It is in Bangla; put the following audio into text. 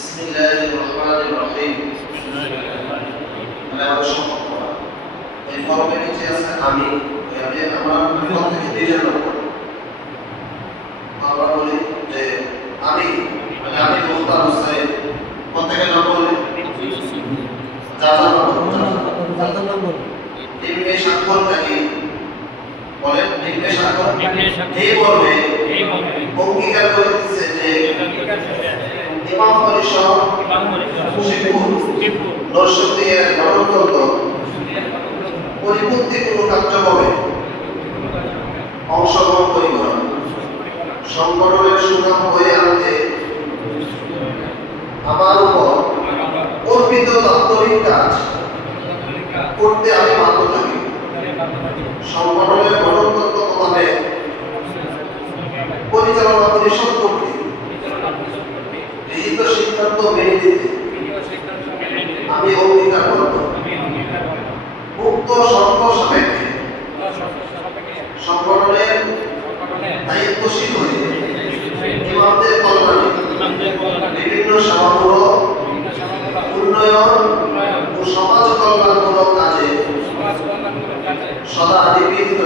বিসমিল্লাহির রহমানির রহিম। আমরা সম্পর্ক এই ফর্মে নিচে আছে আমি আমরা প্রথম থেকে নিজের নাম আমরা বলি যে আমি আমি মুখতার হোসেন প্রত্যেকের নাম বলি যার নাম ইবনে স্বাক্ষরকারী বলেন ইবনে স্বাক্ষর এই বলবে অঙ্গীকার করে দিচ্ছে যে ইমাম পরিষদ নরসিংদীর গণতন্ত্র পরিপূর্তিপূর্ণ কার্যক্রমে অংশগ্রহণ করিব সংগঠনের সুনাম হয়ে আনতে আমার উপর অর্পিত দাপ্তরিক কাজ করতে আমি বাধ্য থাকি। সংগঠনের গণতন্ত্রভাবে পরিচালনা পরিষদ কর্তৃক গৃহীত সিদ্ধান্ত মেনে নিতে আমি অঙ্গীকারবদ্ধ। উক্ত শর্ত সাপেক্ষে সংগঠনের দায়িত্বশীল হয়ে ইমামদের কল্যাণে বিভিন্ন সেবামূলক উন্নয়ন ও সমাজ কল্যাণমূলক কাজে সদা নিবেদিত